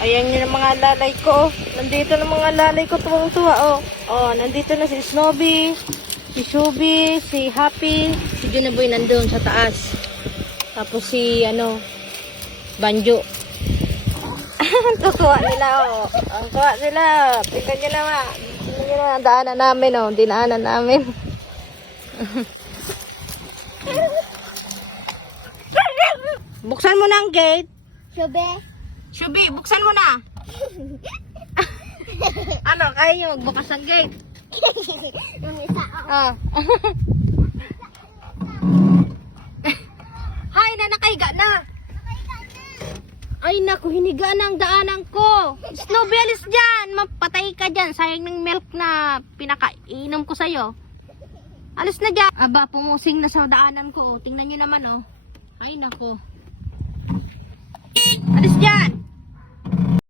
Ayan yun ang mga lalay ko. Nandito na mga lalay ko, tuwang-tuwa, oh. Oh, nandito na si Snowbee, si Shubi, si Happy, si Junaboy nandun sa taas. Tapos si, Banjo. Tutuwa nila, oh. Ang tuwa sila. Tingnan nyo naman. Tingnan nyo na, daanan namin, oh. Dinaanan namin. Buksan mo na ang gate. Shubi, buksan mo na. Ano, kaya nyo magbukas ng gate? Yung isa ako. Ah. Hay na, nakahiga na. Ay naku, hiniga na ang daanan ko. Snowbee, alis dyan. Mapatay ka dyan. Sayang ng milk na pinakainom ko sa'yo. Alis na dyan. Aba, pumusing na sa daanan ko. Oh. Tingnan nyo naman, oh. Ay naku. Alis